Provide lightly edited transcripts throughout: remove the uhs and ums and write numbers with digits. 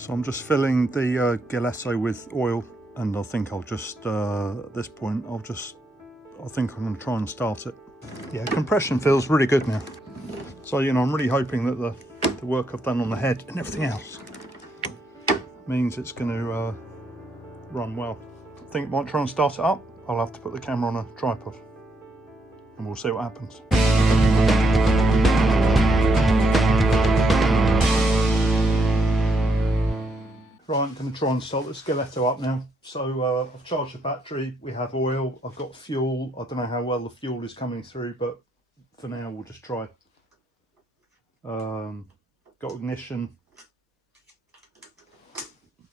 So I'm just filling the Gilletto with oil, and I think I'll just, at this point, I think I'm going to try and start it. Yeah, compression feels really good now. So, you know, I'm really hoping that the work I've done on the head and everything else means it's going to run well. I think I might try and start it up. I'll have to put the camera on a tripod and we'll see what happens. Right, I'm going to try and start this Gilletto up now. So I've charged the battery, we have oil, I've got fuel. I don't know how well the fuel is coming through, but for now we'll just try. Got ignition.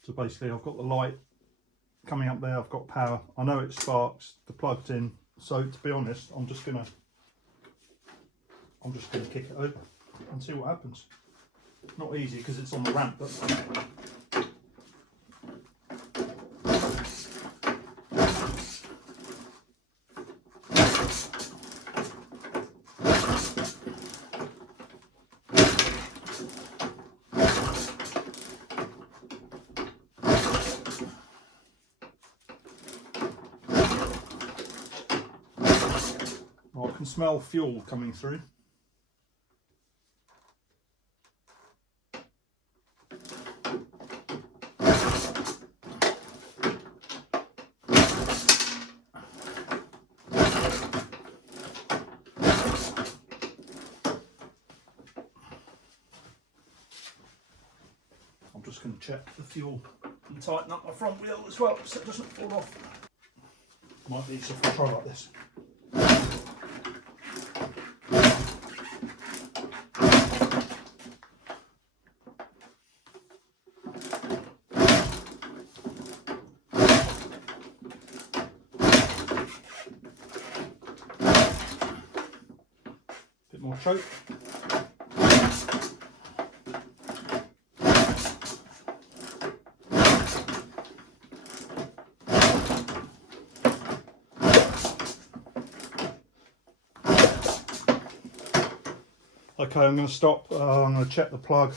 So basically I've got the light coming up there, I've got power. I know it sparks, the plug's in. So to be honest, I'm just gonna kick it over and see what happens. Not easy because it's on the ramp, but I can smell fuel coming through. I'm just going to check the fuel and tighten up my front wheel as well so it doesn't fall off. Might be easier if I try like this. Bit more choke. Okay, I'm going to stop. I'm going to check the plug,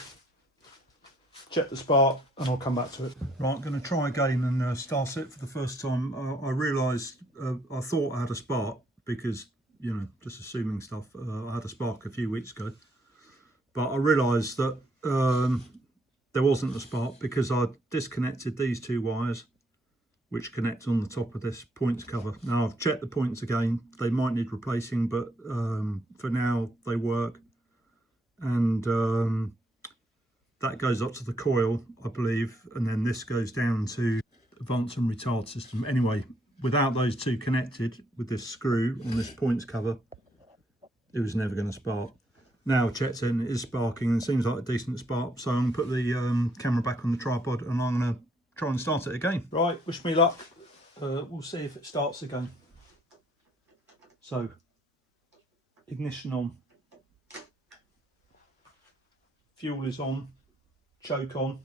check the spark, and I'll come back to it. Right, I'm going to try again and start it for the first time. I realised, I thought I had a spark because, you know, just assuming stuff. I had a spark a few weeks ago, but I realised that there wasn't a spark because I disconnected these two wires, which connect on the top of this points cover. Now I've checked the points again. They might need replacing, but for now they work. And that goes up to the coil, I believe, and then this goes down to advance and retard system. Anyway, without those two connected with this screw on this points cover, it was never going to spark. Now I checked in, it is sparking and seems like a decent spark, so I'm going to put the camera back on the tripod and I'm going to try and start it again. Right, wish me luck. We'll see if it starts again. So, ignition on. Fuel is on, choke on.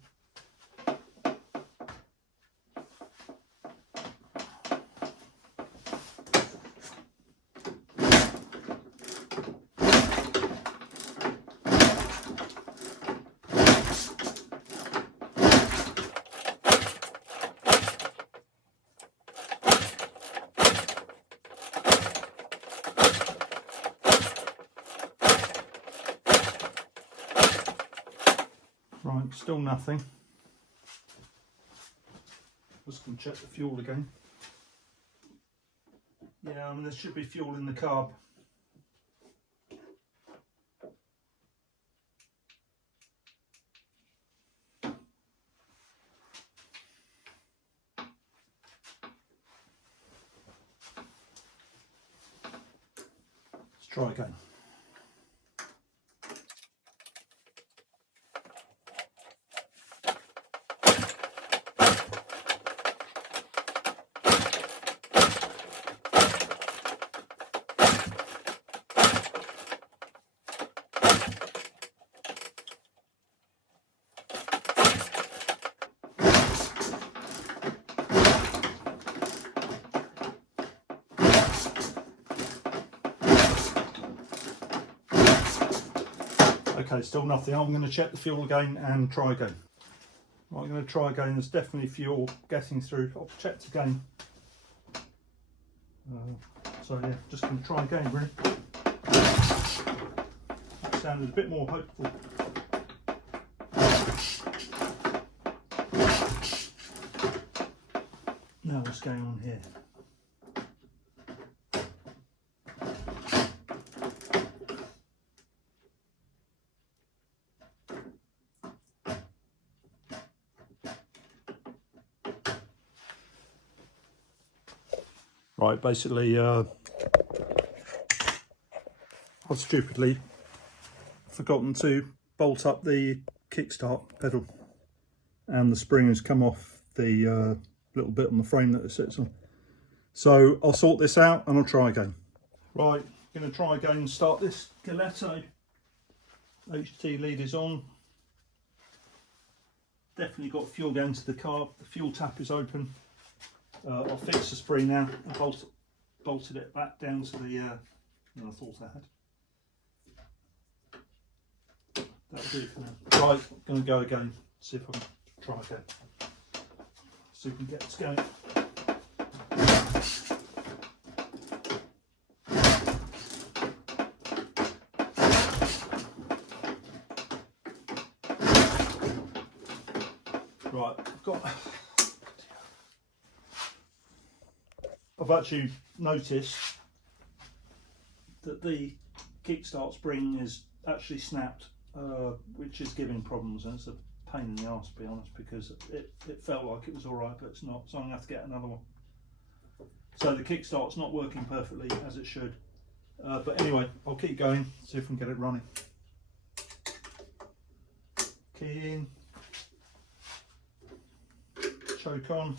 Right, still nothing. Just going to check the fuel again. Yeah, I mean there should be fuel in the carb. Let's try again. Okay, still nothing. I'm going to check the fuel again and try again. Right, I'm going to try again. There's definitely fuel getting through. I've checked again. So yeah, just going to try again really. That sounded a bit more hopeful. Now what's going on here? Right, basically I've stupidly forgotten to bolt up the kickstart pedal, and the spring has come off the little bit on the frame that it sits on. So I'll sort this out and I'll try again. Right, going to try again and start this Galetto. HT lead is on. Definitely got fuel going to the car. The fuel tap is open. I'll fix the spring now and bolted it back down to the than I thought I had. That'll do it for now. Right, going to go again, see if I can try again. See if we can get this going. Right, I've actually noticed that the kickstart spring is actually snapped, which is giving problems, and it's a pain in the arse to be honest, because it felt like it was alright, but it's not, so I'm going to have to get another one. So the kickstart's not working perfectly as it should, but anyway, I'll keep going, see if we can get it running. Key in, choke on.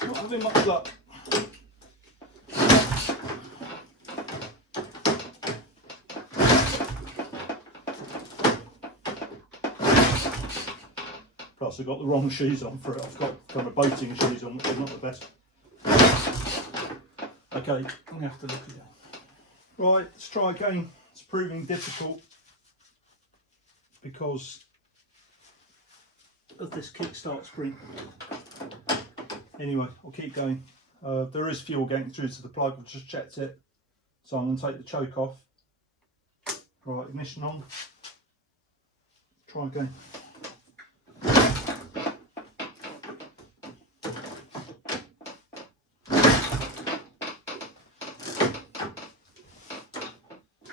Not having much luck. Plus I've got the wrong shoes on for it. I've got kind of boating shoes on, which are not the best. Okay, I'm going to have to look again. Right, let's try again. It's proving difficult because of this kickstart spring. Anyway, I'll keep going. There is fuel getting through to the plug. I've just checked it, so I'm going to take the choke off. Right, ignition on. Try again.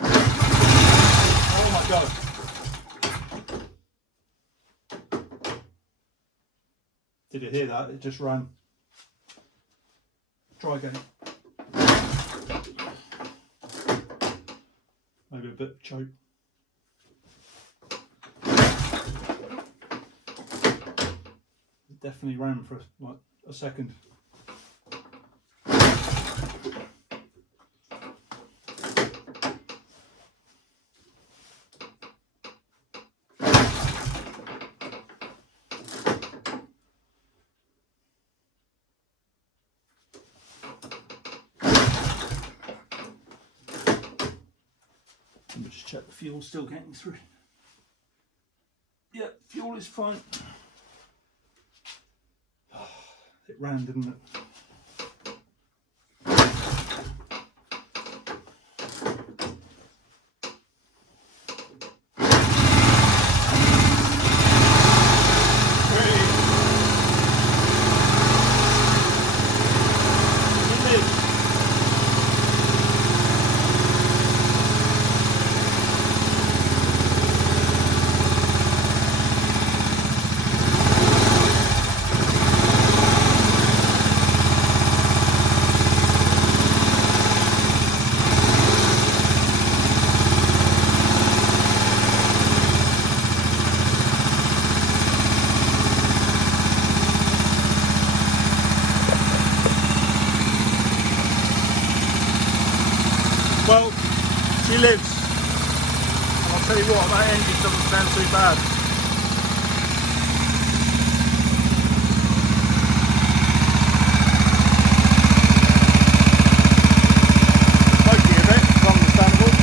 Oh my God. Did you hear that? It just ran. Try again. Maybe a bit of choke. It definitely ran for like a second. Let me just check the fuel's still getting through. Yeah, fuel is fine. It ran, didn't it? He lives. And I'll tell you what, that engine doesn't sound too bad. Smoky a bit, it's understandable.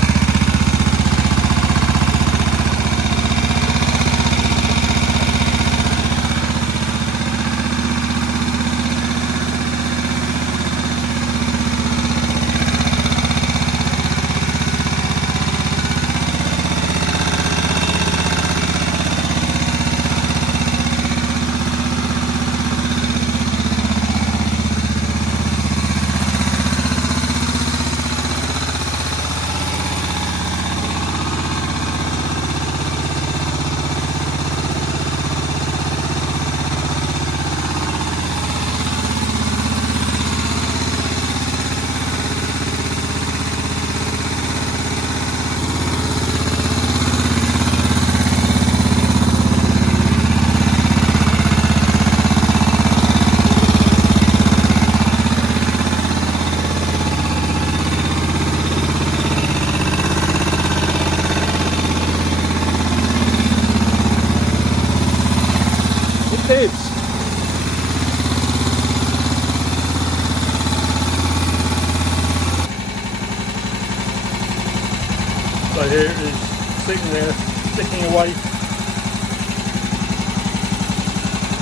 So here it is, sitting there, ticking away.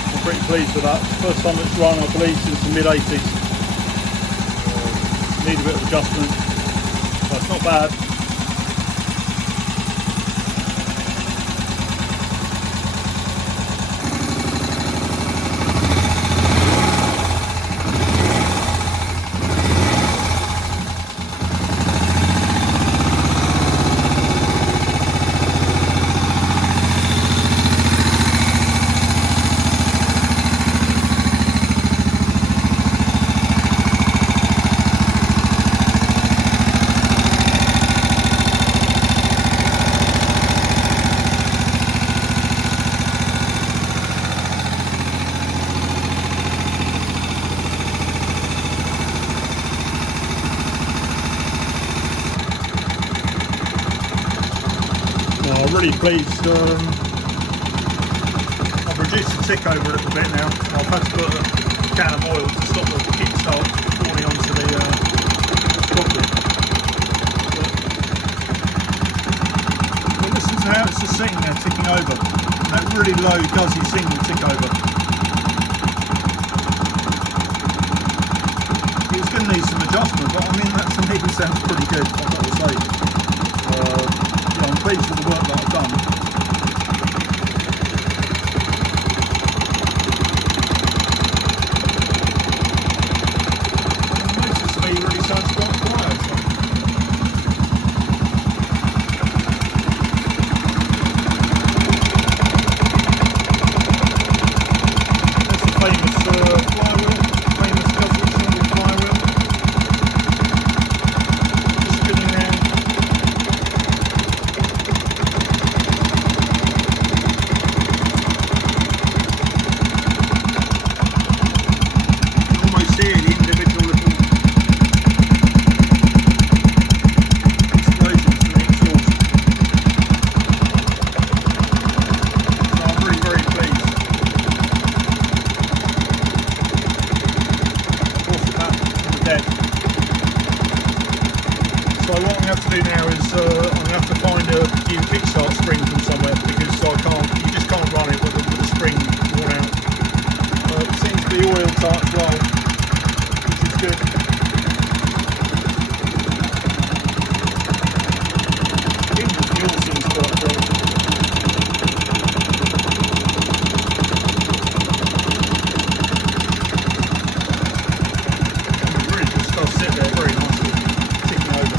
I'm pretty pleased with that. First time it's run, I believe, since the mid-80s. Need a bit of adjustment, but it's not bad. I'm really pleased. I've reduced the tick over a little bit now. I've had to put a can of oil to stop the kickstart falling onto the sprocket. But listen to how it's just sitting there ticking over. That really low guzzy single tick over. It's going to need some adjustment, but I mean that to me sounds pretty good, I've got to say. I'm pleased with the work that I've done. The motor to me really sounds quite quiet. That's the famous flywheel, famous Guzzzi single flywheel. Just spinning around. So what I'm going to have to do now is I'm going to have to find a new kickstart spring from somewhere, because you just can't run it with the spring worn out. It seems to be oil tight as well, which is good. Even the fuel seems quite dry. It really just does sit there very nicely, ticking over.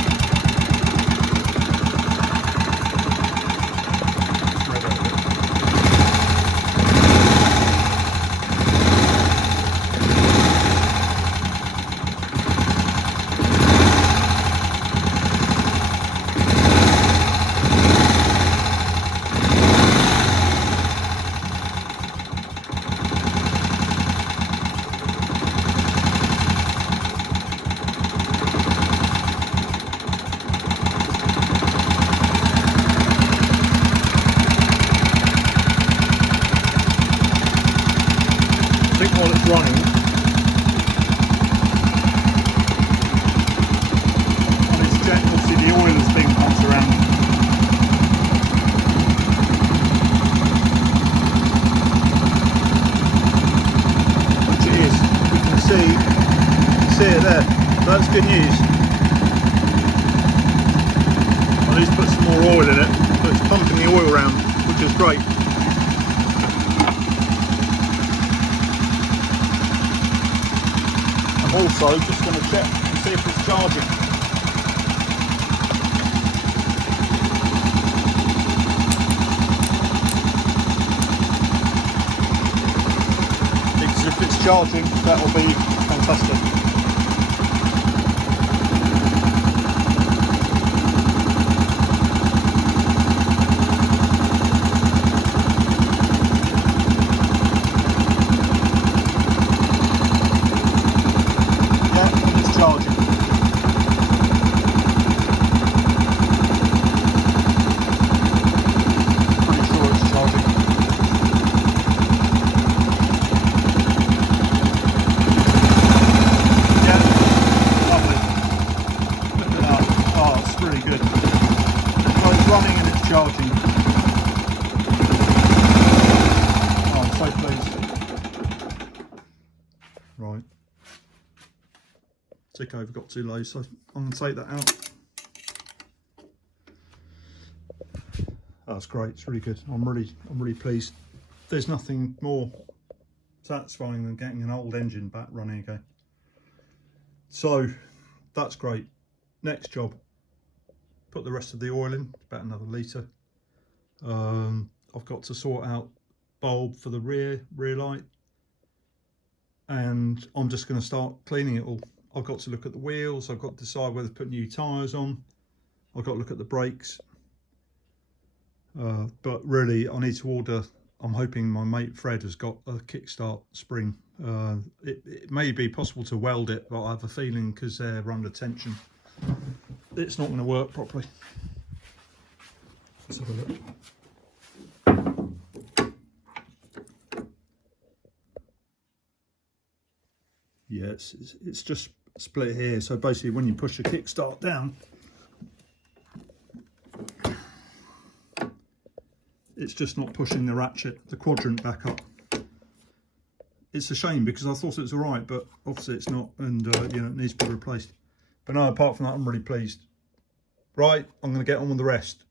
think while it's running, on its jet, obviously the oil is being pumped around. Which it is. You can see it there. That's good news. I need to put some more oil in it, but it's pumping the oil around, which is great. I'm also just going to check and see if it's charging. Because if it's charging, that will be fantastic. Running and it's charging. Oh, I'm so pleased. Right. Tick over got too low, so I'm going to take that out. That's great. It's really good. I'm really pleased. There's nothing more satisfying than getting an old engine back running again. So that's great. Next job. Put the rest of the oil in, about another litre. I've got to sort out bulb for the rear light, and I'm just going to start cleaning it all. I've got to look at the wheels, I've got to decide whether to put new tyres on, I've got to look at the brakes, but really I need to order. I'm hoping my mate Fred has got a kickstart spring. It may be possible to weld it, but I have a feeling because they're under tension it's not going to work properly. Let's have a look. Yeah, it's just split here. So basically when you push the kickstart down, it's just not pushing the ratchet, the quadrant back up. It's a shame because I thought it was all right, but obviously it's not, and you know, it needs to be replaced. But no, apart from that, I'm really pleased. Right, I'm going to get on with the rest.